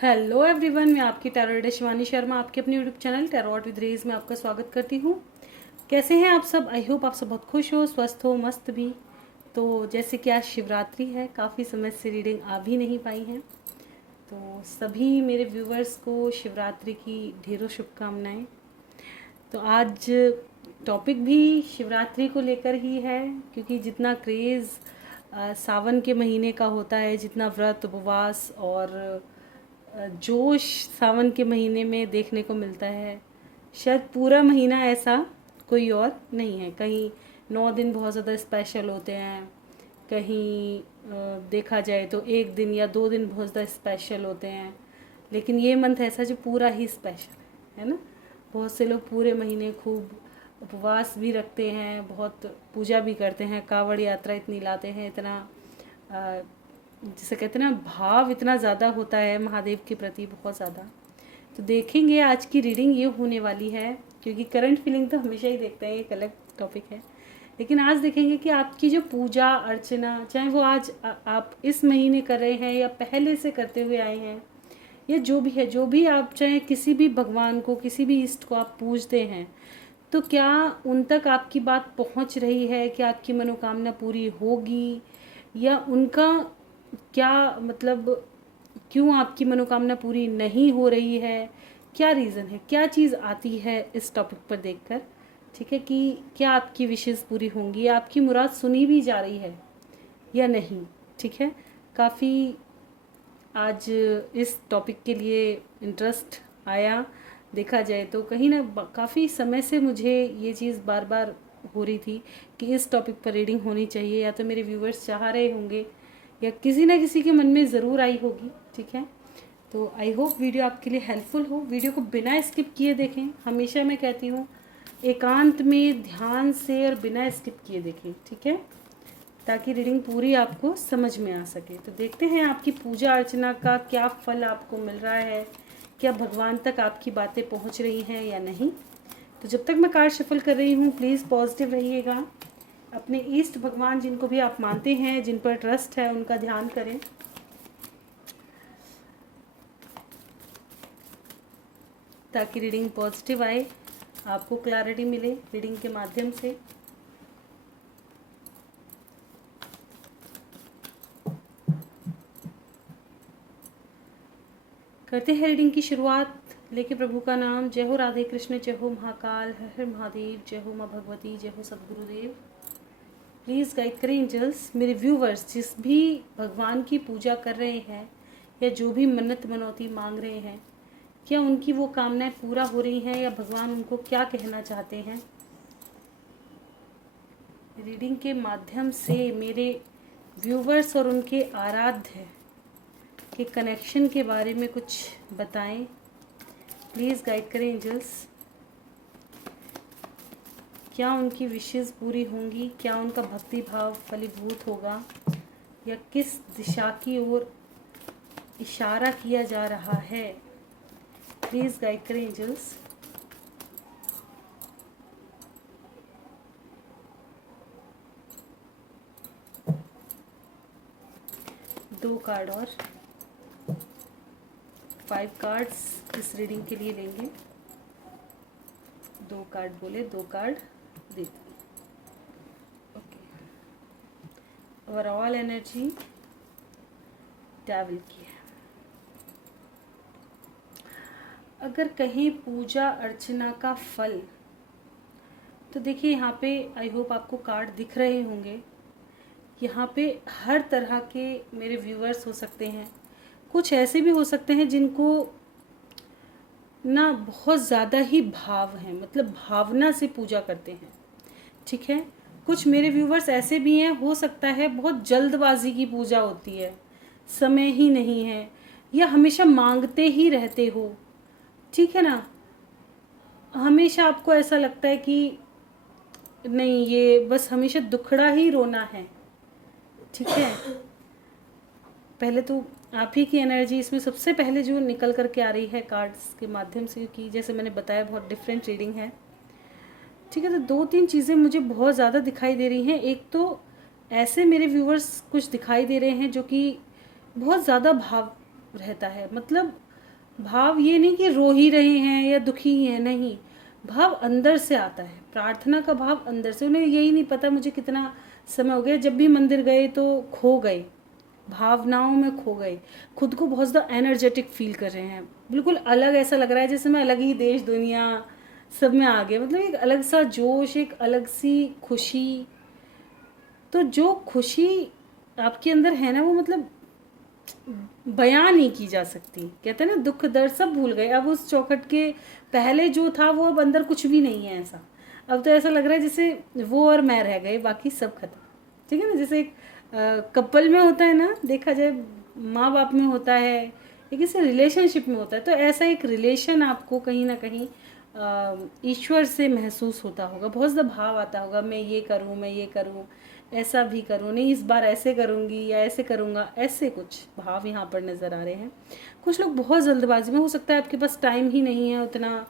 Hello everyone, मैं आपकी tarot reader Shivani Sharma आपके अपने यूट्यूब चैनल टैरोट विद रेज में आपका स्वागत करती हूँ। कैसे हैं आप सब? आई होप आप सब बहुत खुश हो, स्वस्थ हो, मस्त भी। तो जैसे कि आज शिवरात्रि है, काफ़ी समय से रीडिंग आ भी नहीं पाई हैं, तो सभी मेरे व्यूवर्स को शिवरात्रि की ढेरों शुभकामनाएं। तो आज टॉपिक भी शिवरात्रि को लेकर ही है, क्योंकि जितना क्रेज़ सावन के महीने का होता है, जितना व्रत उपवास और जोश सावन के महीने में देखने को मिलता है, शायद पूरा महीना ऐसा कोई और नहीं है। कहीं 9 दिन बहुत ज़्यादा स्पेशल होते हैं, कहीं देखा जाए तो 1 दिन या 2 दिन बहुत ज़्यादा स्पेशल होते हैं, लेकिन ये मंथ ऐसा जो पूरा ही स्पेशल है ना। बहुत से लोग पूरे महीने खूब उपवास भी रखते हैं, बहुत पूजा भी करते हैं, कावड़ यात्रा इतनी लाते हैं, इतना जिसे कहते हैं ना, भाव इतना ज़्यादा होता है महादेव के प्रति, बहुत ज़्यादा। तो देखेंगे आज की रीडिंग ये होने वाली है, क्योंकि करंट फीलिंग तो हमेशा ही देखते हैं, एक अलग टॉपिक है। लेकिन आज देखेंगे कि आपकी जो पूजा अर्चना, चाहे वो आज आप इस महीने कर रहे हैं या पहले से करते हुए आए हैं, या जो भी है, जो भी आप चाहे किसी भी भगवान को, किसी भी इष्ट को आप पूजते हैं, तो क्या उन तक आपकी बात पहुंच रही है? क्या आपकी मनोकामना पूरी होगी, या उनका क्या मतलब, क्यों आपकी मनोकामना पूरी नहीं हो रही है? क्या रीज़न है, क्या चीज़ आती है इस टॉपिक पर देखकर, ठीक है, कि क्या आपकी विशेष पूरी होंगी, या आपकी मुराद सुनी भी जा रही है या नहीं। ठीक है, काफ़ी आज इस टॉपिक के लिए इंटरेस्ट आया। देखा जाए तो कहीं ना काफ़ी समय से मुझे ये चीज़ बार बार हो रही थी कि इस टॉपिक पर रीडिंग होनी चाहिए, या तो मेरे व्यूवर्स चाह रहे होंगे या किसी ना किसी के मन में ज़रूर आई होगी। ठीक है, तो आई होप वीडियो आपके लिए हेल्पफुल हो। वीडियो को बिना स्किप किए देखें, हमेशा मैं कहती हूँ एकांत में ध्यान से और बिना स्किप किए देखें, ठीक है, ताकि रीडिंग पूरी आपको समझ में आ सके। तो देखते हैं आपकी पूजा अर्चना का क्या फल आपको मिल रहा है, क्या भगवान तक आपकी बातें पहुंच रही हैं या नहीं। तो जब तक मैं कार्ड शफल कर रही हूँ, प्लीज़ पॉजिटिव रहिएगा। अपने ईष्ट भगवान जिनको भी आप मानते हैं, जिन पर ट्रस्ट है, उनका ध्यान करें, ताकि रीडिंग पॉजिटिव आए, आपको क्लैरिटी मिले रीडिंग के माध्यम से। करते हैं रीडिंग की शुरुआत लेके प्रभु का नाम। जय हो राधे कृष्ण, जय हो महाकाल, हर हर महादेव, जय हो माँ भगवती, जय हो सदगुरुदेव। प्लीज़ गाइड करें एंजल्स। मेरे व्यूवर्स जिस भी भगवान की पूजा कर रहे हैं या जो भी मन्नत मनौती मांग रहे हैं, क्या उनकी वो कामनाएं पूरा हो रही हैं, या भगवान उनको क्या कहना चाहते हैं? रीडिंग के माध्यम से मेरे व्यूवर्स और उनके आराध्य के कनेक्शन के बारे में कुछ बताएं। प्लीज़ गाइड करें एंजल्स। क्या उनकी विशेष पूरी होंगी? क्या उनका भक्ति भाव फलीभूत होगा, या किस दिशा की ओर इशारा किया जा रहा है? प्लीज़ गाइड करें एंजल्स। दो कार्ड और 5 कार्ड्स इस रीडिंग के लिए लेंगे। 2 कार्ड बोले, 2 कार्ड देते। ओके, ओवरऑल एनर्जी डेविल की है। अगर कहीं पूजा अर्चना का फल, तो देखिए यहाँ पे आई होप आपको कार्ड दिख रहे होंगे। यहाँ पे हर तरह के मेरे व्यूअर्स हो सकते हैं, कुछ ऐसे भी हो सकते हैं जिनको ना बहुत ज़्यादा ही भाव है, मतलब भावना से पूजा करते हैं। ठीक है, कुछ मेरे व्यूवर्स ऐसे भी हैं, हो सकता है बहुत जल्दबाजी की पूजा होती है, समय ही नहीं है, या हमेशा मांगते ही रहते हो। ठीक है ना, हमेशा आपको ऐसा लगता है कि नहीं, ये बस हमेशा दुखड़ा ही रोना है। ठीक है, पहले तो आप ही की एनर्जी इसमें सबसे पहले जो निकल करके आ रही है कार्ड्स के माध्यम से, क्योंकि जैसे मैंने बताया बहुत डिफरेंट रीडिंग है। ठीक है, तो 2-3 चीज़ें मुझे बहुत ज़्यादा दिखाई दे रही हैं। एक तो ऐसे मेरे व्यूवर्स कुछ दिखाई दे रहे हैं जो कि बहुत ज़्यादा भाव रहता है, मतलब भाव ये नहीं कि रो ही रहे हैं या दुखी ही हैं, नहीं, भाव अंदर से आता है। प्रार्थना का भाव अंदर से। उन्हें यही नहीं पता मुझे कितना समय हो गया, जब भी मंदिर गए तो खो गए, भावनाओं में खो गए, खुद को बहुत ज़्यादा एनर्जेटिक फील कर रहे हैं, बिल्कुल अलग, ऐसा लग रहा है जैसे मैं अलग ही देश दुनिया सब में आ गए, मतलब एक अलग सा जोश, एक अलग सी खुशी। तो जो खुशी आपके अंदर है ना, वो मतलब बयां नहीं की जा सकती। कहते हैं ना, दुख दर्द सब भूल गए अब उस चौखट के पहले जो था वो अब अंदर कुछ भी नहीं है ऐसा। अब तो ऐसा लग रहा है जैसे वो और मैं रह गए, बाकी सब खत्म। ठीक है ना, जैसे एक कपल में होता है ना, देखा जाए माँ बाप में होता है या किसी रिलेशनशिप में होता है, तो ऐसा एक रिलेशन आपको कहीं ना कहीं ईश्वर से महसूस होता होगा, बहुत ज़्यादा भाव आता होगा, मैं ये करूँ, मैं ये करूँ, ऐसा भी करूँ, नहीं इस बार ऐसे करूँगी या ऐसे करूँगा, ऐसे कुछ भाव यहाँ पर नज़र आ रहे हैं। कुछ लोग बहुत जल्दबाजी में, हो सकता है आपके पास टाइम ही नहीं है उतना,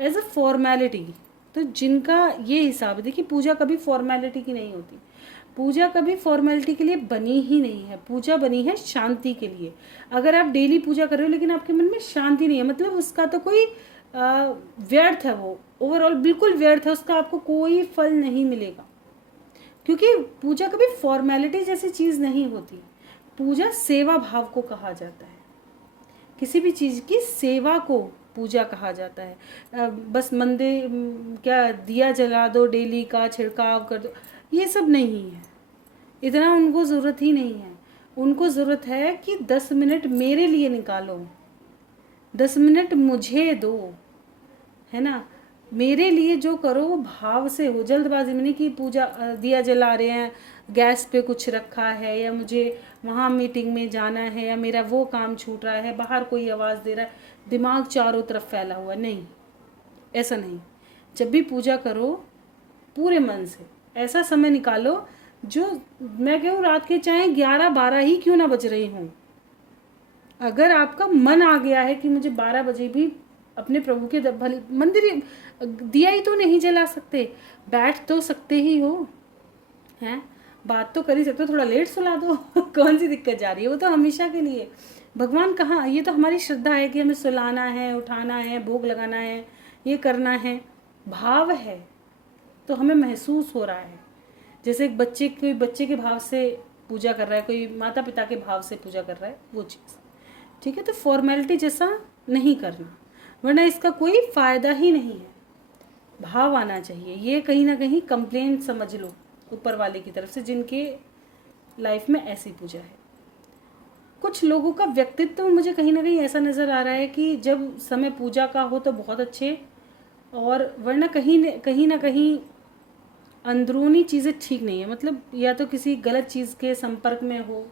एज अ फॉर्मेलिटी। तो जिनका ये हिसाब है, देखिए पूजा कभी फॉर्मेलिटी की नहीं होती, पूजा कभी फॉर्मेलिटी के लिए बनी ही नहीं है, पूजा बनी है शांति के लिए। अगर आप डेली पूजा कर रहे हो लेकिन आपके मन में शांति नहीं है, मतलब उसका तो कोई व्यर्थ है, वो ओवरऑल बिल्कुल व्यर्थ है, उसका आपको कोई फल नहीं मिलेगा। क्योंकि पूजा कभी फॉर्मेलिटी जैसी चीज़ नहीं होती, पूजा सेवा भाव को कहा जाता है, किसी भी चीज़ की सेवा को पूजा कहा जाता है। बस मंदिर क्या दिया जला दो, डेली का छिड़काव कर दो, ये सब नहीं है, इतना उनको ज़रूरत ही नहीं है। उनको ज़रूरत है कि 10 मिनट मेरे लिए निकालो, 10 मिनट मुझे दो, है ना, मेरे लिए जो करो वो भाव से हो, जल्दबाजी में नहीं कि पूजा दिया जला रहे हैं, गैस पे कुछ रखा है, या मुझे वहाँ मीटिंग में जाना है, या मेरा वो काम छूट रहा है, बाहर कोई आवाज़ दे रहा है, दिमाग चारों तरफ फैला हुआ, नहीं, ऐसा नहीं। जब भी पूजा करो पूरे मन से, ऐसा समय निकालो जो, मैं कहूँ रात के चाहे 11-12 ही क्यों ना बज रही हूँ, अगर आपका मन आ गया है कि मुझे 12 बजे भी अपने प्रभु के भले मंदिर, दिया ही तो नहीं जला सकते, बैठ तो सकते ही हो, हैं, बात तो कर ही सकते हो, थोड़ा लेट सुला दो कौन सी दिक्कत जा रही है, वो तो हमेशा के लिए। भगवान कहाँ, ये तो हमारी श्रद्धा है कि हमें सुलाना है, उठाना है, भोग लगाना है, ये करना है, भाव है, तो हमें महसूस हो रहा है। जैसे एक बच्चे, कोई बच्चे के भाव से पूजा कर रहा है, कोई माता पिता के भाव से पूजा कर रहा है, वो चीज़ ठीक है। तो फॉर्मेलिटी जैसा नहीं करना, वरना इसका कोई फ़ायदा ही नहीं है। भाव आना चाहिए, ये कहीं ना कहीं कंप्लेंट समझ लो ऊपर वाले की तरफ से, जिनके लाइफ में ऐसी पूजा है। कुछ लोगों का व्यक्तित्व मुझे कहीं ना कहीं ऐसा नज़र आ रहा है कि जब समय पूजा का हो तो बहुत अच्छे, और वरना कहीं ना कहीं अंदरूनी चीज़ें ठीक नहीं है, मतलब या तो किसी गलत चीज़ के संपर्क में हो,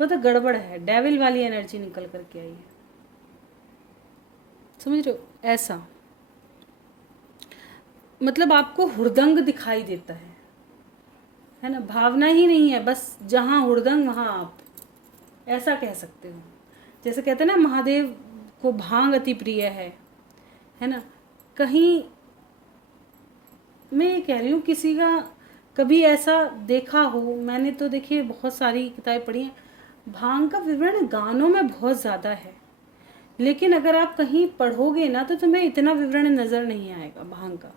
वो तो गड़बड़ है, डेविल वाली एनर्जी निकल करके आई है, समझ रहे हो, ऐसा मतलब आपको हुड़दंग दिखाई देता है ना, भावना ही नहीं है, बस जहाँ हुड़दंग वहाँ आप, ऐसा कह सकते हो। जैसे कहते हैं ना, महादेव को भांग अति प्रिय है ना, कहीं मैं ये कह रही हूँ किसी का कभी ऐसा देखा हो, मैंने तो देखिए बहुत सारी किताबें पढ़ी हैं, भांग का विवरण गानों में बहुत ज़्यादा है, लेकिन अगर आप कहीं पढ़ोगे ना तो तुम्हें इतना विवरण नज़र नहीं आएगा भांग का।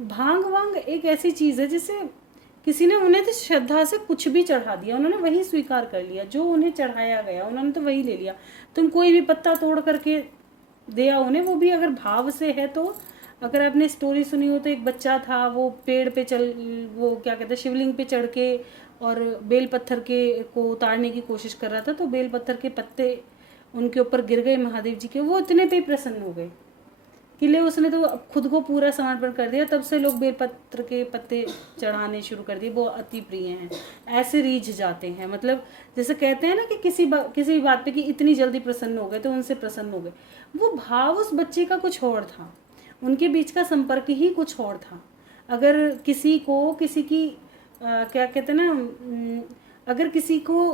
भांग वांग एक ऐसी चीज़ है जिसे किसी ने, उन्हें तो श्रद्धा से कुछ भी चढ़ा दिया, उन्होंने वही स्वीकार कर लिया, जो उन्हें चढ़ाया गया उन्होंने तो वही ले लिया। तुम कोई भी पत्ता तोड़ करके दिया उन्हें, वो भी अगर भाव से है तो। अगर आपने स्टोरी सुनी हो तो एक बच्चा था, वो पेड़ पे वो क्या कहते हैं, शिवलिंग पे चढ़ के और बेल पत्थर के को उतारने की कोशिश कर रहा था, तो बेल पत्थर के पत्ते उनके ऊपर गिर गए महादेव जी के, वो इतने पे प्रसन्न हो गए कि ले उसने तो खुद को पूरा समर्पण कर दिया। तब से लोग बेलपत्र के पत्ते चढ़ाने शुरू कर दिए, वो अति प्रिय हैं, ऐसे रीझ जाते हैं। मतलब जैसे कहते हैं ना कि किसी भी बात पे कि इतनी जल्दी प्रसन्न हो गए तो उनसे प्रसन्न हो गए, वो भाव उस बच्चे का कुछ और था, उनके बीच का संपर्क ही कुछ और था। अगर किसी को किसी की क्या कहते हैं ना, अगर किसी को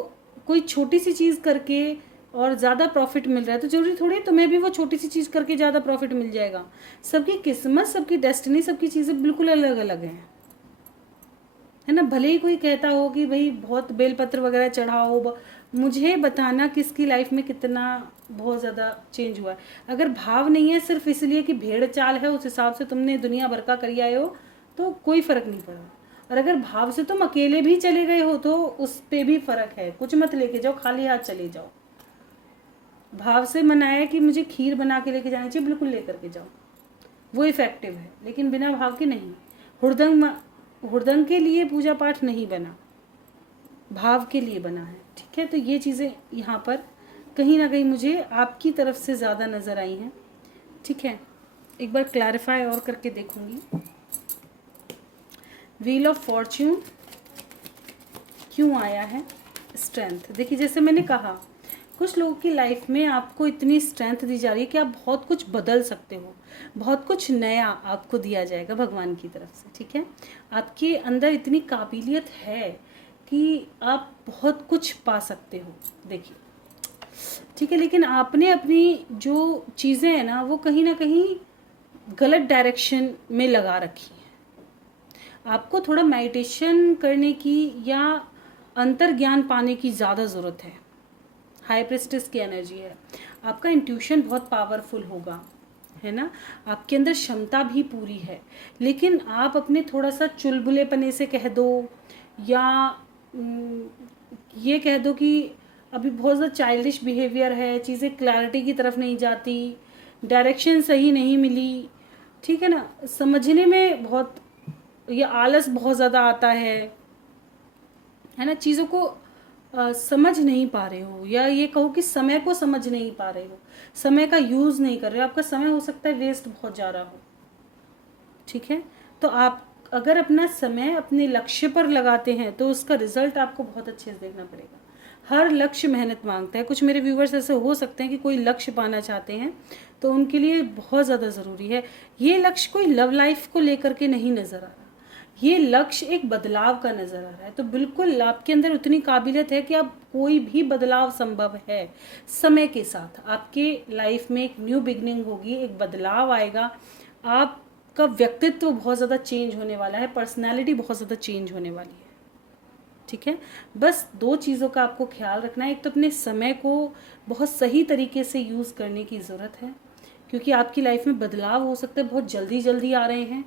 कोई छोटी सी चीज़ करके और ज़्यादा प्रॉफिट मिल रहा है तो जरूरी थोड़ी तुम्हें भी वो छोटी सी चीज़ करके ज़्यादा प्रॉफिट मिल जाएगा। सबकी किस्मत, सबकी डेस्टिनी, सबकी चीज़ें बिल्कुल अलग अलग हैं, है ना। भले ही कोई कहता हो कि भाई बहुत बेलपत्र वगैरह चढ़ाओ, मुझे बताना किसकी लाइफ में कितना बहुत ज़्यादा चेंज हुआ है। अगर भाव नहीं है सिर्फ इसलिए कि भेड़ चाल है उस हिसाब से तुमने दुनिया भर का करी आए हो तो कोई फ़र्क नहीं पड़ा। और अगर भाव से तुम अकेले भी चले गए हो तो उस पर भी फ़र्क है। कुछ मत लेके जाओ, खाली हाथ चले जाओ। भाव से मनाया कि मुझे खीर बना के लेके जानी चाहिए, बिल्कुल लेकर के जाओ, वो इफ़ेक्टिव है। लेकिन बिना भाव के नहीं। हुड़दंग के लिए पूजा पाठ नहीं बना, भाव के लिए बना है। ठीक है, तो ये चीज़ें यहाँ पर कहीं ना कहीं मुझे आपकी तरफ से ज़्यादा नज़र आई हैं। ठीक है, एक बार क्लैरिफाई और करके देखूंगी। व्हील ऑफ फॉर्च्यून क्यों आया है? स्ट्रेंथ। देखिए, जैसे मैंने कहा, कुछ लोगों की लाइफ में आपको इतनी स्ट्रेंथ दी जा रही है कि आप बहुत कुछ बदल सकते हो, बहुत कुछ नया आपको दिया जाएगा भगवान की तरफ से। ठीक है, आपके अंदर इतनी काबिलियत है कि आप बहुत कुछ पा सकते हो। देखिए, ठीक है, लेकिन आपने अपनी जो चीज़ें हैं ना वो कहीं ना कहीं गलत डायरेक्शन में लगा रखी है। आपको थोड़ा मेडिटेशन करने की या अंतर ज्ञान पाने की ज़्यादा ज़रूरत है। हाई प्रिस्टेस की एनर्जी है, आपका इंट्यूशन बहुत पावरफुल होगा, है ना, आपके अंदर क्षमता भी पूरी है। लेकिन आप अपने थोड़ा सा चुलबुलेपने से कह दो या ये कह दो कि अभी बहुत ज़्यादा चाइल्डिश बिहेवियर है, चीज़ें क्लैरिटी की तरफ नहीं जाती, डायरेक्शन सही नहीं मिली। ठीक है ना, समझने में बहुत, ये आलस बहुत ज़्यादा आता है ना, चीज़ों को समझ नहीं पा रहे हो, या ये कहो कि समय को समझ नहीं पा रहे हो, समय का यूज़ नहीं कर रहे हो, आपका समय हो सकता है वेस्ट बहुत जा रहा हो। ठीक है, तो आप अगर अपना समय अपने लक्ष्य पर लगाते हैं तो उसका रिजल्ट आपको बहुत अच्छे से देखना पड़ेगा। हर लक्ष्य मेहनत मांगता है। कुछ मेरे व्यूवर्स ऐसे हो सकते हैं कि कोई लक्ष्य पाना चाहते हैं तो उनके लिए बहुत ज़्यादा ज़रूरी है। ये लक्ष्य कोई लव लाइफ को लेकर के नहीं नज़र आ रहा, ये लक्ष्य एक बदलाव का नज़र आ रहा है। तो बिल्कुल आपके अंदर उतनी काबिलियत है कि आप कोई भी बदलाव संभव है। समय के साथ आपके लाइफ में एक न्यू बिगनिंग होगी, एक बदलाव आएगा, आपका व्यक्तित्व बहुत ज़्यादा चेंज होने वाला है, पर्सनैलिटी बहुत ज़्यादा चेंज होने वाली है। ठीक है, बस दो चीज़ों का आपको ख्याल रखना है। एक तो अपने समय को बहुत सही तरीके से यूज़ करने की ज़रूरत है, क्योंकि आपकी लाइफ में बदलाव हो सकते हैं बहुत जल्दी जल्दी आ रहे हैं,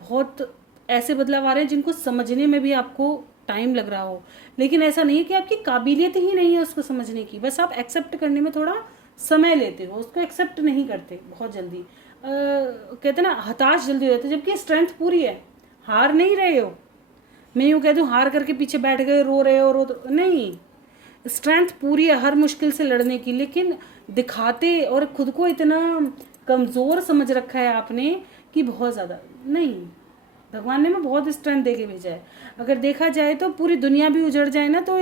बहुत ऐसे बदलाव आ रहे हैं जिनको समझने में भी आपको टाइम लग रहा हो। लेकिन ऐसा नहीं है कि आपकी काबिलियत ही नहीं है उसको समझने की, बस आप एक्सेप्ट करने में थोड़ा समय लेते हो, उसको एक्सेप्ट नहीं करते बहुत जल्दी। कहते ना, हताश जल्दी हो जाते, जबकि स्ट्रेंथ पूरी है, हार नहीं रहे हो। मैं यूँ कह दूँ हार करके पीछे बैठ गए, रो रहे हो, नहीं, स्ट्रेंथ पूरी है हर मुश्किल से लड़ने की। लेकिन दिखाते और खुद को इतना कमज़ोर समझ रखा है आपने कि बहुत ज़्यादा नहीं। भगवान ने मैं बहुत स्ट्रेंथ दे के भेजा है। अगर देखा जाए तो पूरी दुनिया भी उजड़ जाए ना तो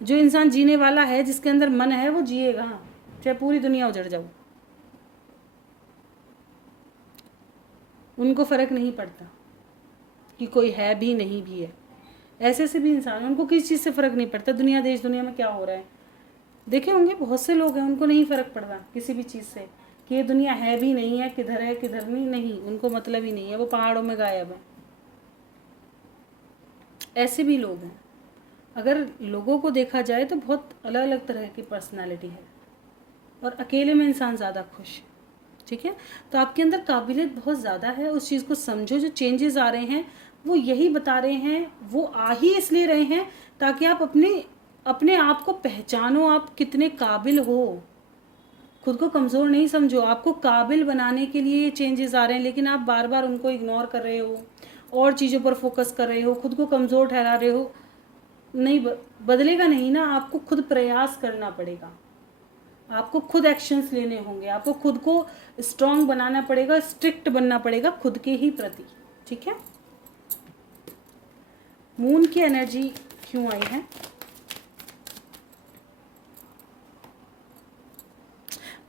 जो इंसान जीने वाला है, जिसके अंदर मन है, वो जिएगा, चाहे पूरी दुनिया उजड़ जाओ, उनको फ़र्क नहीं पड़ता कि कोई है भी नहीं भी है। ऐसे से भी इंसान, उनको किसी चीज़ से फ़र्क नहीं पड़ता, दुनिया देश दुनिया में क्या हो रहा है। देखे होंगे बहुत से लोग हैं, उनको नहीं फ़र्क पड़ रहा किसी भी चीज़ से कि ये दुनिया है भी नहीं है, किधर है किधर नहीं, उनको मतलब ही नहीं है, वो पहाड़ों में गायब है। ऐसे भी लोग हैं। अगर लोगों को देखा जाए तो बहुत अलग अलग तरह की पर्सनालिटी है, और अकेले में इंसान ज़्यादा खुश है। ठीक है, तो आपके अंदर काबिलियत बहुत ज़्यादा है, उस चीज़ को समझो। जो चेंजेस आ रहे हैं वो यही बता रहे हैं, वो आ ही इसलिए रहे हैं ताकि आप अपने आप को पहचानो, आप कितने काबिल हो। खुद को कमज़ोर नहीं समझो, आपको काबिल बनाने के लिए ये चेंजेस आ रहे हैं, लेकिन आप बार बार उनको इग्नोर कर रहे हो और चीज़ों पर फोकस कर रहे हो, खुद को कमज़ोर ठहरा रहे हो। नहीं, बदलेगा नहीं ना, आपको खुद प्रयास करना पड़ेगा, आपको खुद एक्शंस लेने होंगे, आपको खुद को स्ट्रांग बनाना पड़ेगा, स्ट्रिक्ट बनना पड़ेगा खुद के ही प्रति। ठीक है, मून की एनर्जी क्यों आई है?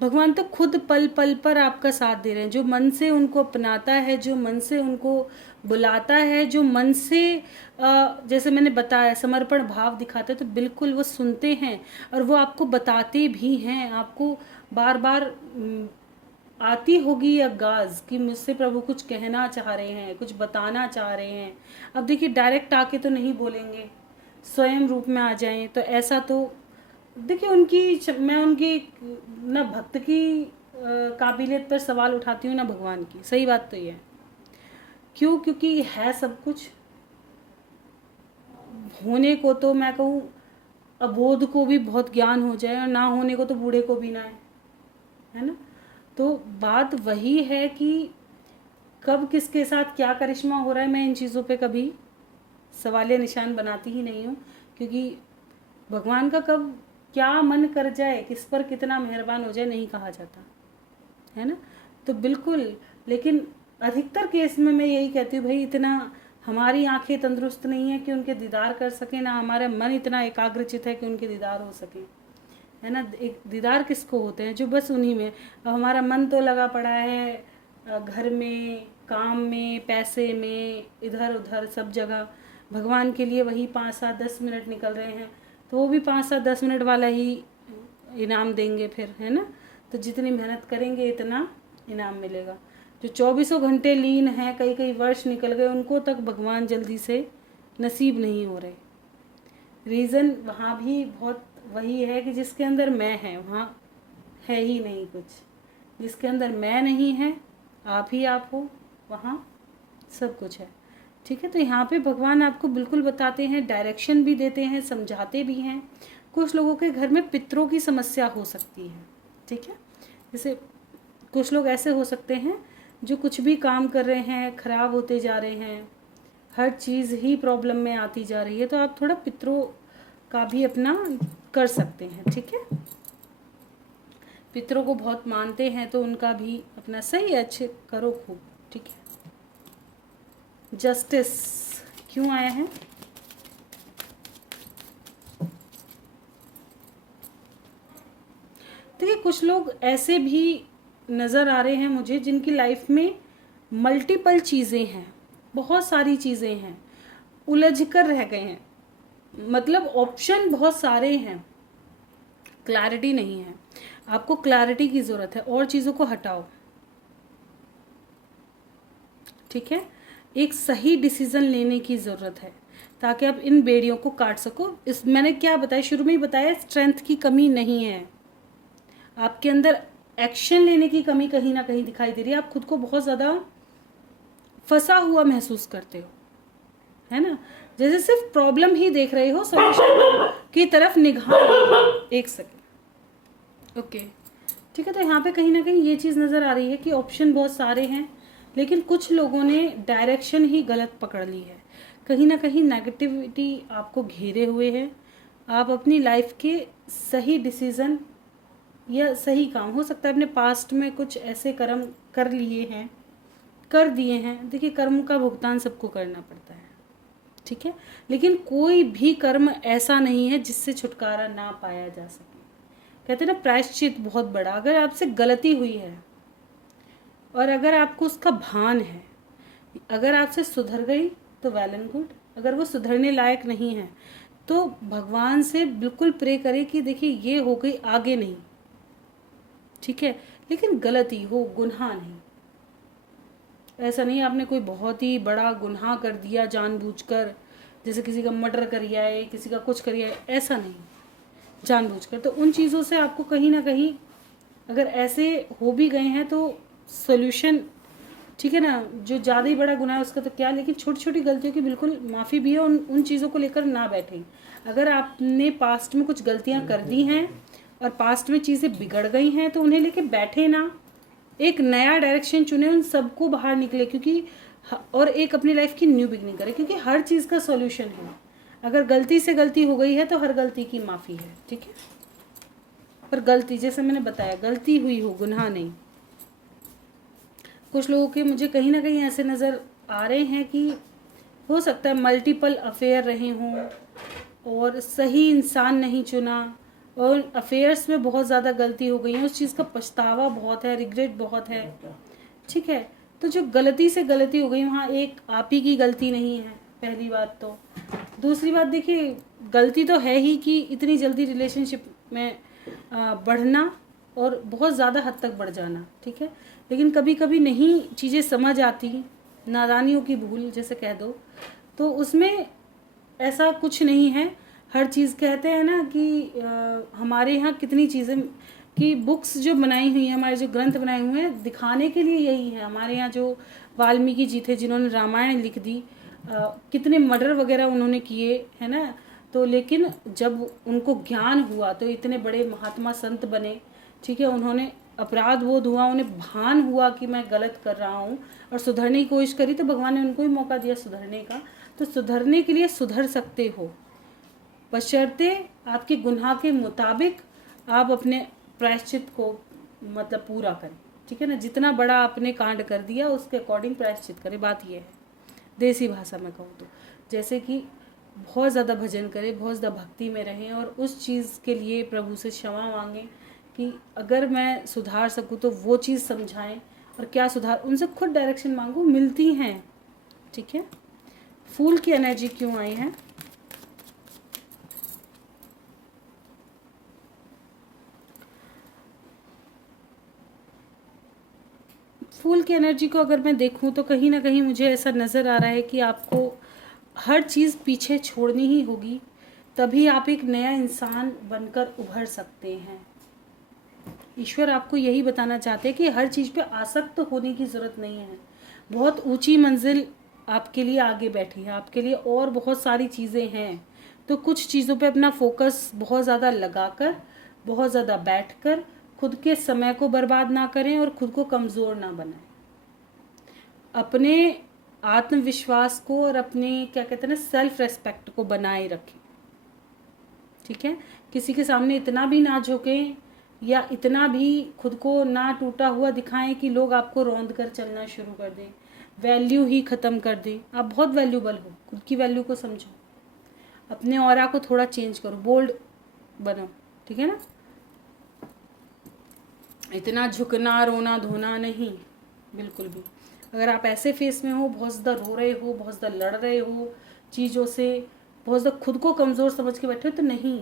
भगवान तो खुद पल पल पर आपका साथ दे रहे हैं। जो मन से उनको अपनाता है, जो मन से उनको बुलाता है, जो मन से जैसे मैंने बताया समर्पण भाव दिखाते हैं, तो बिल्कुल वो सुनते हैं और वो आपको बताते भी हैं। आपको बार बार आती होगी आगाज़ कि मुझसे प्रभु कुछ कहना चाह रहे हैं, कुछ बताना चाह रहे हैं। अब देखिए, डायरेक्ट आके तो नहीं बोलेंगे, स्वयं रूप में आ जाएं, तो ऐसा तो देखिए मैं उनकी ना भक्त की काबिलियत पर सवाल उठाती हूँ ना भगवान की। सही बात तो ये है। क्यों? क्योंकि है सब कुछ होने को, तो मैं कहूँ अबोध को भी बहुत ज्ञान हो जाए, और ना होने को तो बूढ़े को भी ना है ना। तो बात वही है कि कब किसके साथ क्या करिश्मा हो रहा है, मैं इन चीज़ों पे कभी सवालिया निशान बनाती ही नहीं हूँ, क्योंकि भगवान का कब क्या मन कर जाए, किस पर कितना मेहरबान हो जाए, नहीं कहा जाता है ना। तो बिल्कुल, लेकिन अधिकतर केस में मैं यही कहती हूँ, भाई इतना हमारी आंखें तंदुरुस्त नहीं है कि उनके दीदार कर सकें, ना हमारा मन इतना एकाग्रचित है कि उनके दीदार हो सके, है ना। एक दीदार किसको होते हैं? जो बस उन्हीं में। अब हमारा मन तो लगा पड़ा है घर में, काम में, पैसे में, इधर उधर सब जगह। भगवान के लिए वही 5 7 10 मिनट निकल रहे हैं, तो वो भी 5 7 10 मिनट वाला ही इनाम देंगे फिर, है ना। तो जितनी मेहनत करेंगे इतना इनाम मिलेगा। जो 24 घंटे लीन है, कई कई वर्ष निकल गए, उनको तक भगवान जल्दी से नसीब नहीं हो रहे। रीज़न वहाँ भी बहुत वही है कि जिसके अंदर मैं है वहाँ है ही नहीं कुछ। जिसके अंदर मैं नहीं है, आप ही आप हो, वहाँ सब कुछ है। ठीक है। तो यहाँ पे भगवान आपको बिल्कुल बताते हैं, डायरेक्शन भी देते हैं, समझाते भी हैं। कुछ लोगों के घर में पितरों की समस्या हो सकती है। ठीक है। जैसे कुछ लोग ऐसे हो सकते हैं जो कुछ भी काम कर रहे हैं खराब होते जा रहे हैं, हर चीज़ ही प्रॉब्लम में आती जा रही है, तो आप थोड़ा पितरों का भी अपना कर सकते हैं। ठीक है। पितरों को बहुत मानते हैं तो उनका भी अपना सही अच्छे करो खूब। ठीक है। जस्टिस क्यों आया है? देखिए कुछ लोग ऐसे भी नज़र आ रहे हैं मुझे जिनकी लाइफ में मल्टीपल चीज़ें हैं, बहुत सारी चीज़ें हैं, उलझ कर रह गए हैं। मतलब ऑप्शन बहुत सारे हैं, क्लैरिटी नहीं है। आपको क्लैरिटी की ज़रूरत है, और चीज़ों को हटाओ। ठीक है। एक सही डिसीज़न लेने की ज़रूरत है ताकि आप इन बेड़ियों को काट सको। इस मैंने क्या बताया, शुरू में ही बताया, स्ट्रेंथ की कमी नहीं है, आपके अंदर एक्शन लेने की कमी कहीं ना कहीं दिखाई दे रही है। आप खुद को बहुत ज़्यादा फंसा हुआ महसूस करते हो, है ना। जैसे सिर्फ प्रॉब्लम ही देख रहे हो, सॉल्यूशन की तरफ निगाह। एक सेकेंड। ओके। ठीक है। तो यहाँ पे कहीं ना कहीं ये चीज़ नज़र आ रही है कि ऑप्शन बहुत सारे हैं, लेकिन कुछ लोगों ने डायरेक्शन ही गलत पकड़ ली है। कहीं ना कहीं नेगेटिविटी आपको घेरे हुए है। आप अपनी लाइफ के सही डिसीज़न या सही काम, हो सकता है अपने पास्ट में कुछ ऐसे कर्म कर लिए हैं, कर दिए हैं। देखिए कर्म का भुगतान सबको करना पड़ता है। ठीक है। लेकिन कोई भी कर्म ऐसा नहीं है जिससे छुटकारा ना पाया जा सके। कहते हैं ना प्रायश्चित बहुत बड़ा। अगर आपसे गलती हुई है और अगर आपको उसका भान है, अगर आपसे सुधर गई तो वेल एंड गुड। अगर वो सुधरने लायक नहीं है तो भगवान से बिल्कुल प्रे करें कि देखिए ये हो गई, आगे नहीं। ठीक है। लेकिन गलती हो, गुनाह नहीं। ऐसा नहीं आपने कोई बहुत ही बड़ा गुनाह कर दिया जानबूझकर, जैसे किसी का मर्डर करिया है, किसी का कुछ करिया है, ऐसा नहीं जानबूझकर। तो उन चीज़ों से आपको कहीं ना कहीं, अगर ऐसे हो भी गए हैं तो सोल्यूशन, ठीक है ना। जो ज़्यादा ही बड़ा गुनाह है उसका तो क्या, लेकिन छोटी छोटी गलतियों की बिल्कुल माफ़ी भी है। उन चीज़ों को लेकर ना बैठें। अगर आपने पास्ट में कुछ गलतियाँ कर दी हैं और पास्ट में चीज़ें बिगड़ गई हैं तो उन्हें लेके बैठे ना, एक नया डायरेक्शन चुने, उन सबको बाहर निकले, क्योंकि और एक अपनी लाइफ की न्यू बिगनिंग करें, क्योंकि हर चीज़ का सॉल्यूशन है। अगर गलती से गलती हो गई है तो हर गलती की माफ़ी है। ठीक है। पर गलती, जैसे मैंने बताया, गलती हुई हो, गुनाह नहीं। कुछ लोगों के मुझे कहीं ना कहीं ऐसे नज़र आ रहे हैं कि हो सकता है मल्टीपल अफेयर रहे हों और सही इंसान नहीं चुना, और अफेयर्स में बहुत ज़्यादा गलती हो गई है, उस चीज़ का पछतावा बहुत है, रिग्रेट बहुत है। ठीक है। तो जो गलती से गलती हो गई वहाँ एक आप ही की गलती नहीं है, पहली बात तो। दूसरी बात, देखिए गलती तो है ही कि इतनी जल्दी रिलेशनशिप में बढ़ना और बहुत ज़्यादा हद तक बढ़ जाना। ठीक है। लेकिन कभी कभी नहीं चीज़ें समझ आती, नादानियों की भूल जैसे कह दो, तो उसमें ऐसा कुछ नहीं है। हर चीज़ कहते हैं ना कि हमारे यहाँ कितनी चीज़ें कि बुक्स जो बनाई हुई हैं, हमारे जो ग्रंथ बनाए हुए हैं, दिखाने के लिए यही है। हमारे यहाँ जो वाल्मीकि जी थे जिन्होंने रामायण लिख दी, कितने मर्डर वगैरह उन्होंने किए, है ना। तो लेकिन जब उनको ज्ञान हुआ तो इतने बड़े महात्मा संत बने, ठीक है। उन्होंने अपराध बोध हुआ, उन्हें भान हुआ कि मैं गलत कर रहा हूँ और सुधरने की कोशिश करी, तो भगवान ने उनको ही मौका दिया सुधरने का। तो सुधरने के लिए सुधर सकते हो, बशर्ते आपके गुनाह के मुताबिक आप अपने प्रायश्चित को मतलब पूरा करें, ठीक है ना। जितना बड़ा आपने कांड कर दिया उसके अकॉर्डिंग प्रायश्चित करें। बात यह है, देसी भाषा में कहूँ तो, जैसे कि बहुत ज़्यादा भजन करें, बहुत ज़्यादा भक्ति में रहें और उस चीज़ के लिए प्रभु से क्षमा मांगें कि अगर मैं सुधार सकूँ तो वो चीज़ समझाएं, और क्या सुधार, उनसे खुद डायरेक्शन मांगो, मिलती हैं, ठीक है। फूल की एनर्जी क्यों आई है? फूल की एनर्जी को अगर मैं देखूं तो कहीं ना कहीं मुझे ऐसा नज़र आ रहा है कि आपको हर चीज़ पीछे छोड़नी ही होगी, तभी आप एक नया इंसान बनकर उभर सकते हैं। ईश्वर आपको यही बताना चाहते हैं कि हर चीज़ पे आसक्त होने की ज़रूरत नहीं है। बहुत ऊंची मंजिल आपके लिए आगे बैठी है, आपके लिए और बहुत सारी चीज़ें हैं। तो कुछ चीज़ों पे अपना फोकस बहुत ज़्यादा लगाकर, बहुत ज़्यादा बैठकर खुद के समय को बर्बाद ना करें और खुद को कमज़ोर ना बनाएं। अपने आत्मविश्वास को और अपने क्या कहते हैं ना, सेल्फ रेस्पेक्ट को बनाए रखें, ठीक है। किसी के सामने इतना भी ना झुकें या इतना भी खुद को ना टूटा हुआ दिखाएं कि लोग आपको रौंद कर चलना शुरू कर दें, वैल्यू ही ख़त्म कर दें। आप बहुत वैल्यूबल हो, खुद की वैल्यू को समझो, अपने ऑरा को थोड़ा चेंज करो, बोल्ड बनो, ठीक है ना। इतना झुकना रोना धोना नहीं, बिल्कुल भी। अगर आप ऐसे फेस में हो, बहुत ज़्यादा रो रहे हो, बहुत ज़्यादा लड़ रहे हो चीज़ों से, बहुत ज़्यादा खुद को कमज़ोर समझ के बैठे हो, तो नहीं,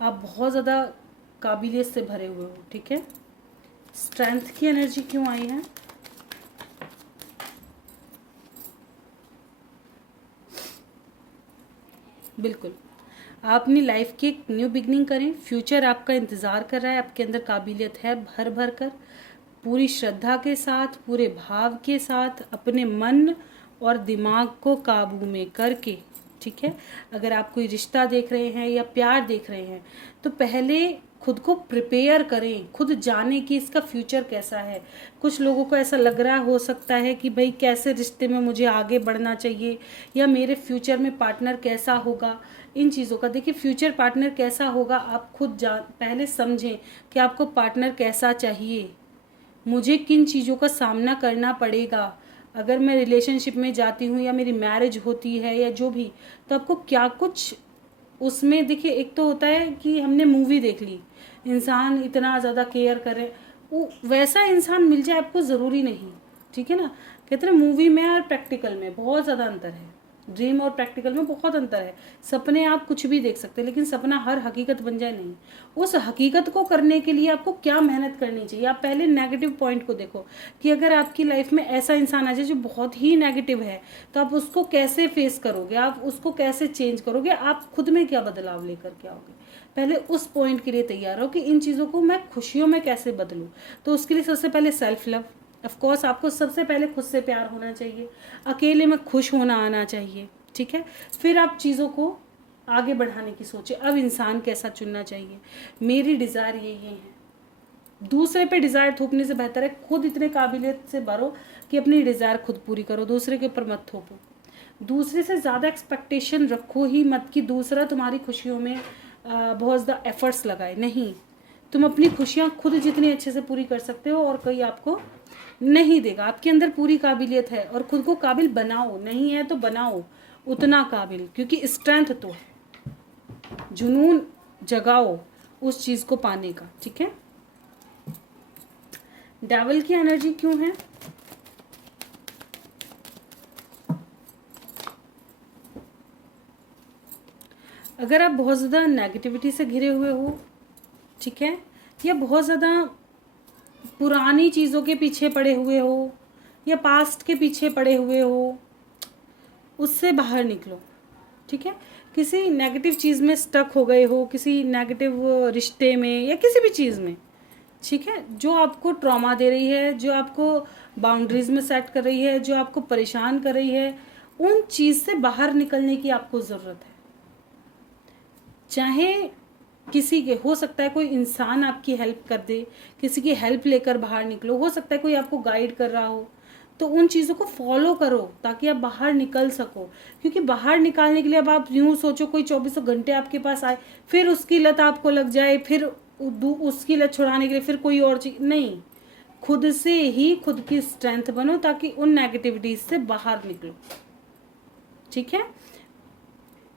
आप बहुत ज़्यादा काबिलियत से भरे हुए हो, ठीक है। स्ट्रेंथ की एनर्जी क्यों आई है? बिल्कुल, आप अपनी लाइफ की एक न्यू बिगनिंग करें। फ्यूचर आपका इंतज़ार कर रहा है, आपके अंदर काबिलियत है, भर भर कर पूरी श्रद्धा के साथ, पूरे भाव के साथ अपने मन और दिमाग को काबू में करके, ठीक है। अगर आप कोई रिश्ता देख रहे हैं या प्यार देख रहे हैं तो पहले खुद को प्रिपेयर करें, खुद जाने कि इसका फ्यूचर कैसा है। कुछ लोगों को ऐसा लग रहा हो सकता है कि भाई कैसे रिश्ते में मुझे आगे बढ़ना चाहिए या मेरे फ्यूचर में पार्टनर कैसा होगा। इन चीज़ों का देखिए, फ्यूचर पार्टनर कैसा होगा आप खुद पहले समझें कि आपको पार्टनर कैसा चाहिए, मुझे किन चीज़ों का सामना करना पड़ेगा अगर मैं रिलेशनशिप में जाती हूँ या मेरी मैरिज होती है या जो भी, तो आपको क्या कुछ उसमें देखिए। एक तो होता है कि हमने मूवी देख ली, इंसान इतना ज़्यादा केयर करे, वो वैसा इंसान मिल जाए आपको ज़रूरी नहीं, ठीक है ना। कहते हैं मूवी में और प्रैक्टिकल में बहुत ज़्यादा अंतर है, ड्रीम और प्रैक्टिकल में बहुत अंतर है। सपने आप कुछ भी देख सकते हैं, लेकिन सपना हर हकीकत बन जाए नहीं। उस हकीकत को करने के लिए आपको क्या मेहनत करनी चाहिए। आप पहले नेगेटिव पॉइंट को देखो कि अगर आपकी लाइफ में ऐसा इंसान आ जाए जो बहुत ही नेगेटिव है, तो आप उसको कैसे फेस करोगे, आप उसको कैसे चेंज करोगे, आप खुद में क्या बदलाव लेकर के आओगे। पहले उस पॉइंट के लिए तैयार हो कि इन चीज़ों को मैं खुशियों में कैसे बदलूँ। तो उसके लिए सबसे पहले सेल्फ लव, ऑफ कोर्स आपको सबसे पहले खुद से प्यार होना चाहिए, अकेले में खुश होना आना चाहिए, ठीक है। फिर आप चीज़ों को आगे बढ़ाने की सोचें, अब इंसान कैसा चुनना चाहिए, मेरी डिज़ायर ये है। दूसरे पे डिज़ायर थोपने से बेहतर है खुद इतने काबिलियत से भरो कि अपनी डिज़ायर खुद पूरी करो, दूसरे के ऊपर मत थोपो। दूसरे से ज़्यादा एक्सपेक्टेशन रखो ही मत कि दूसरा तुम्हारी खुशियों में बहुत ज़्यादा एफर्ट्स लगाए, नहीं। तुम अपनी खुशियाँ खुद जितनी अच्छे से पूरी कर सकते हो और कोई आपको नहीं देगा। आपके अंदर पूरी काबिलियत है और खुद को काबिल बनाओ, नहीं है तो बनाओ उतना काबिल, क्योंकि स्ट्रेंथ तो है। जुनून जगाओ उस चीज़ को पाने का, ठीक है। डेविल की एनर्जी क्यों है? अगर आप बहुत ज़्यादा नेगेटिविटी से घिरे हुए हो, ठीक है, या बहुत ज़्यादा पुरानी चीज़ों के पीछे पड़े हुए हो या पास्ट के पीछे पड़े हुए हो, उससे बाहर निकलो, ठीक है। किसी नेगेटिव चीज़ में स्टक हो गए हो, किसी नेगेटिव रिश्ते में या किसी भी चीज़ में, ठीक है, जो आपको ट्रॉमा दे रही है, जो आपको बाउंड्रीज में सेट कर रही है, जो आपको परेशान कर रही है, उन चीज़ से बाहर निकलने की आपको ज़रूरत है। चाहे किसी के, हो सकता है कोई इंसान आपकी हेल्प कर दे, किसी की हेल्प लेकर बाहर निकलो, हो सकता है कोई आपको गाइड कर रहा हो, तो उन चीज़ों को फॉलो करो ताकि आप बाहर निकल सको। क्योंकि बाहर निकालने के लिए अब आप यूँ सोचो कोई 24 घंटे आपके पास आए, फिर उसकी लत आपको लग जाए, फिर उसकी लत छुड़ाने के लिए फिर कोई और चीज़ नहीं, खुद से ही खुद की स्ट्रेंथ बनो ताकि उन नेगेटिविटीज से बाहर निकलो, ठीक है।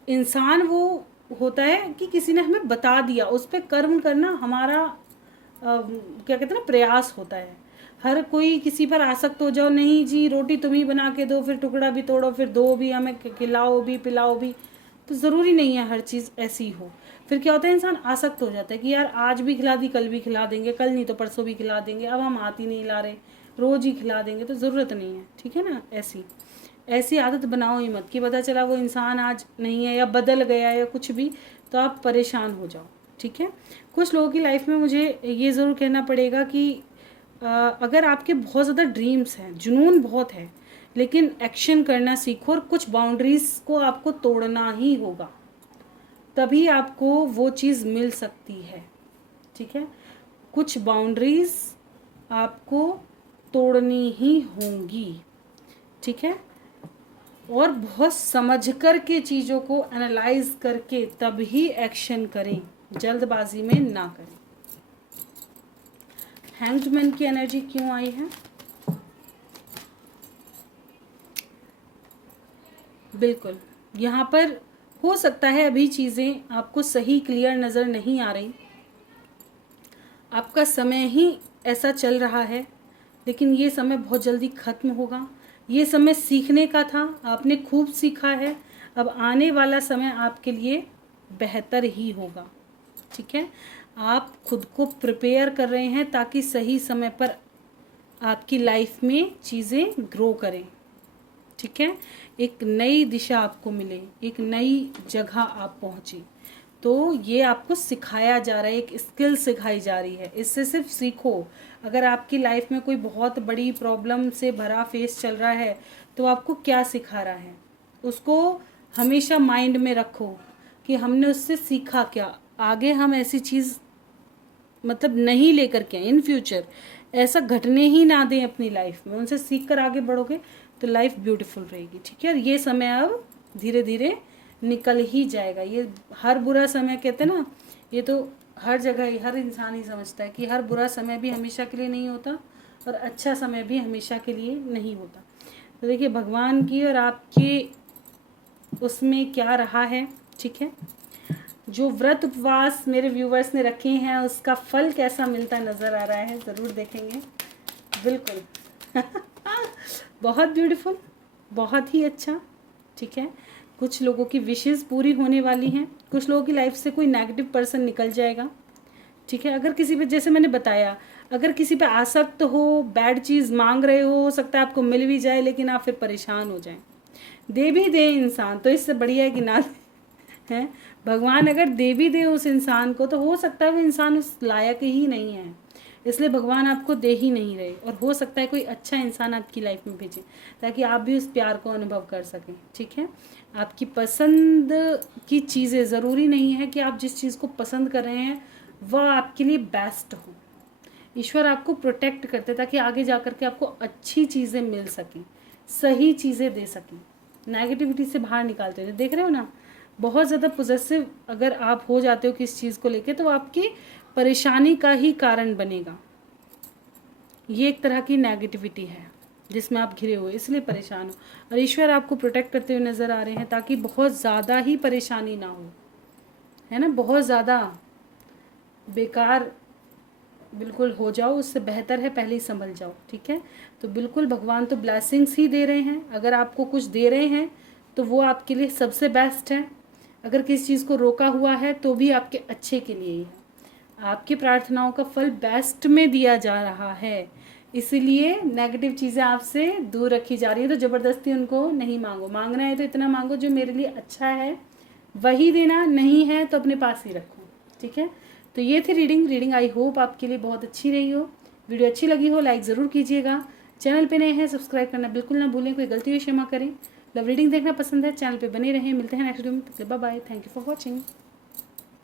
इंसान वो होता है कि किसी ने हमें बता दिया, उस पर कर्म करना हमारा क्या कहते हैं ना, प्रयास होता है। हर कोई किसी पर आसक्त हो जाओ, नहीं जी रोटी तुम ही बना के दो, फिर टुकड़ा भी तोड़ो, फिर दो भी हमें, खिलाओ भी पिलाओ भी, तो ज़रूरी नहीं है हर चीज़ ऐसी हो। फिर क्या होता है, इंसान आसक्त हो जाता है कि यार आज भी खिला दी, कल भी खिला देंगे, कल नहीं तो परसों भी खिला देंगे, अब हम हाथ ही नहीं ला रहे, रोज़ ही खिला देंगे, तो ज़रूरत नहीं है, ठीक है ना। ऐसी आदत बनाओ ही मत कि पता चला वो इंसान आज नहीं है या बदल गया या कुछ भी, तो आप परेशान हो जाओ, ठीक है। कुछ लोगों की लाइफ में मुझे ये ज़रूर कहना पड़ेगा कि अगर आपके बहुत ज़्यादा ड्रीम्स हैं, जुनून बहुत है, लेकिन एक्शन करना सीखो और कुछ बाउंड्रीज को आपको तोड़ना ही होगा, तभी आपको वो चीज़ मिल सकती है, ठीक है। कुछ बाउंड्रीज आपको तोड़नी ही होंगी, ठीक है, और बहुत समझ कर के चीज़ों को एनालाइज करके तब ही एक्शन करें, जल्दबाजी में ना करें। हैंग्ड मैन की एनर्जी क्यों आई है? बिल्कुल, यहाँ पर हो सकता है अभी चीज़ें आपको सही क्लियर नज़र नहीं आ रही, आपका समय ही ऐसा चल रहा है, लेकिन ये समय बहुत जल्दी ख़त्म होगा। ये समय सीखने का था, आपने खूब सीखा है, अब आने वाला समय आपके लिए बेहतर ही होगा, ठीक है। आप खुद को प्रिपेयर कर रहे हैं ताकि सही समय पर आपकी लाइफ में चीज़ें ग्रो करें, ठीक है। एक नई दिशा आपको मिले, एक नई जगह आप पहुँचे, तो ये आपको सिखाया जा रहा है, एक स्किल सिखाई जा रही है, इससे सिर्फ सीखो। अगर आपकी लाइफ में कोई बहुत बड़ी प्रॉब्लम से भरा फेस चल रहा है, तो आपको क्या सिखा रहा है, उसको हमेशा माइंड में रखो कि हमने उससे सीखा क्या, आगे हम ऐसी चीज़ मतलब नहीं लेकर के इन फ्यूचर ऐसा घटने ही ना दें अपनी लाइफ में, उनसे सीख कर आगे बढ़ोगे तो लाइफ ब्यूटीफुल रहेगी, ठीक है। ये समय अब धीरे धीरे निकल ही जाएगा। ये हर बुरा समय कहते हैं ना, ये तो हर जगह हर इंसान ही समझता है कि हर बुरा समय भी हमेशा के लिए नहीं होता और अच्छा समय भी हमेशा के लिए नहीं होता। तो देखिए भगवान की और आपके उसमें क्या रहा है, ठीक है। जो व्रत उपवास मेरे व्यूवर्स ने रखे हैं उसका फल कैसा मिलता नज़र आ रहा है, ज़रूर देखेंगे। बिल्कुल बहुत ब्यूटीफुल, बहुत ही अच्छा, ठीक है। कुछ लोगों की विशेज़ पूरी होने वाली हैं, कुछ लोगों की लाइफ से कोई नेगेटिव पर्सन निकल जाएगा, ठीक है। अगर किसी पे, जैसे मैंने बताया, अगर किसी पे आसक्त हो, बैड चीज़ मांग रहे हो सकता है आपको मिल भी जाए, लेकिन आप फिर परेशान हो जाएं। दे भी दे इंसान तो इससे बढ़िया है कि ना है। भगवान अगर दे भी दे उस इंसान को, तो हो सकता है वो इंसान उस लायक ही नहीं है, इसलिए भगवान आपको दे ही नहीं रहे, और हो सकता है कोई अच्छा इंसान आपकी लाइफ में भेजे ताकि आप भी उस प्यार को अनुभव कर सकें, ठीक है। आपकी पसंद की चीज़ें, ज़रूरी नहीं है कि आप जिस चीज़ को पसंद कर रहे हैं वह आपके लिए बेस्ट हो। ईश्वर आपको प्रोटेक्ट करते ताकि आगे जा कर के आपको अच्छी चीज़ें मिल सकें, सही चीज़ें दे सकें, नेगेटिविटी से बाहर निकालते हैं। देख रहे हो ना, बहुत ज़्यादा पॉजिटिव अगर आप हो जाते हो किस चीज़ को लेके, तो आपकी परेशानी का ही कारण बनेगा। ये एक तरह की नेगेटिविटी है जिसमें आप घिरे हुए, इसलिए परेशान हो, और ईश्वर आपको प्रोटेक्ट करते हुए नज़र आ रहे हैं ताकि बहुत ज़्यादा ही परेशानी ना हो, है ना। बहुत ज़्यादा बेकार बिल्कुल हो जाओ, उससे बेहतर है पहले ही संभल जाओ, ठीक है। तो बिल्कुल भगवान तो ब्लेसिंग्स ही दे रहे हैं, अगर आपको कुछ दे रहे हैं तो वो आपके लिए सबसे बेस्ट है। अगर किसी चीज़ को रोका हुआ है तो भी आपके अच्छे के लिए ही है, आपकी प्रार्थनाओं का फल बेस्ट में दिया जा रहा है, इसीलिए नेगेटिव चीज़ें आपसे दूर रखी जा रही है। तो ज़बरदस्ती उनको नहीं मांगो, मांगना है तो इतना मांगो जो मेरे लिए अच्छा है, वही देना, नहीं है तो अपने पास ही रखो। ठीक है, तो ये थी रीडिंग आई होप आपके लिए बहुत अच्छी रही हो। वीडियो अच्छी लगी हो लाइक ज़रूर कीजिएगा। चैनल पे नए हैं सब्सक्राइब करना बिल्कुल ना भूलें, कोई गलती हुई क्षमा करें। लव रीडिंग देखना पसंद है चैनल पे बने रहें। मिलते हैं नेक्स्ट वीडियो में, bye bye, thank you for watching.